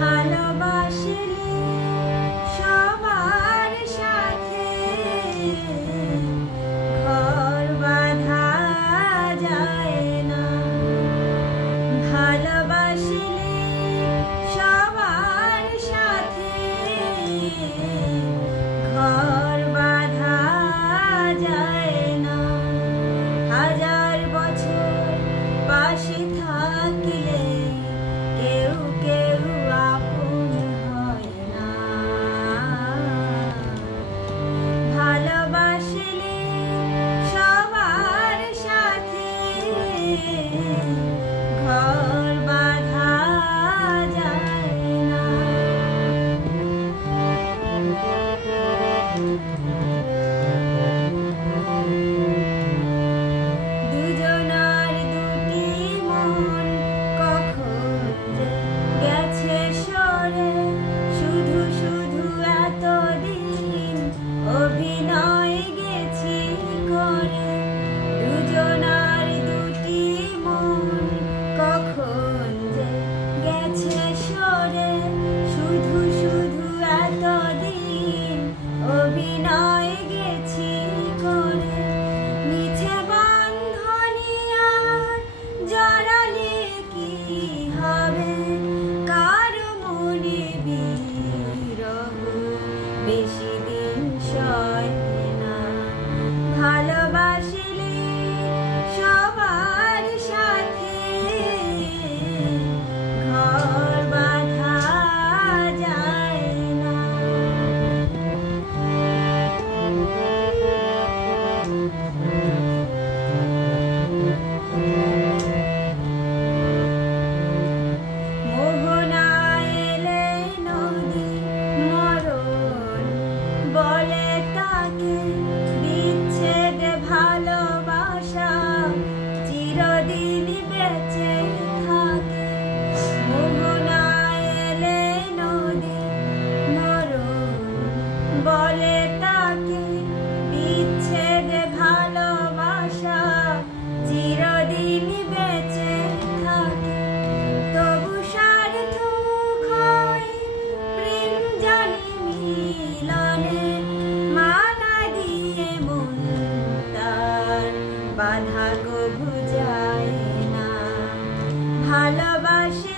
ভালোবাসলে সবার সাথে ঘর বাঁধা যায় না। ভালোবাসলে সবার সাথে ঘর বাঁধা যায় না। হাজার বছর পাশে থাকলে কেউ কেউ আপন হয় না। ভালোবাসলে সবার সাথে ঘর বাঁধা যায় না। দুজনার দুটি মন কখন যে গেছে সরে, শুধু শুধু এতদিন অভিনয় গেছি করে। দুজনার দুটি মন কখন যে গেছে সরে, শুধু শুধু এতদিন অভিনয় গেছি করে। মিছে বন্ধনে আর জড়ালে কি হবে, কারো মনে বিরহ বেশি দিন সয় না। ভালোবাসলে সবার সাথে ঘর বাঁধা যায় না। মোহনা এলে নদী মরণ বলে তাকে, বিচ্ছেদ ভালোবাসা চিরদিন বেঁচে থাকে। মোহনা এলে নদী মরণ বলে তাকে, বিচ্ছেদ ভালোবাসা চিরদিন বেঁচে থাকে। তবু সার্থক হয় প্রেম জানি মিলনে, মালা দিয়ে মন তার বাঁধা কভু যায় না। ভালোবাসে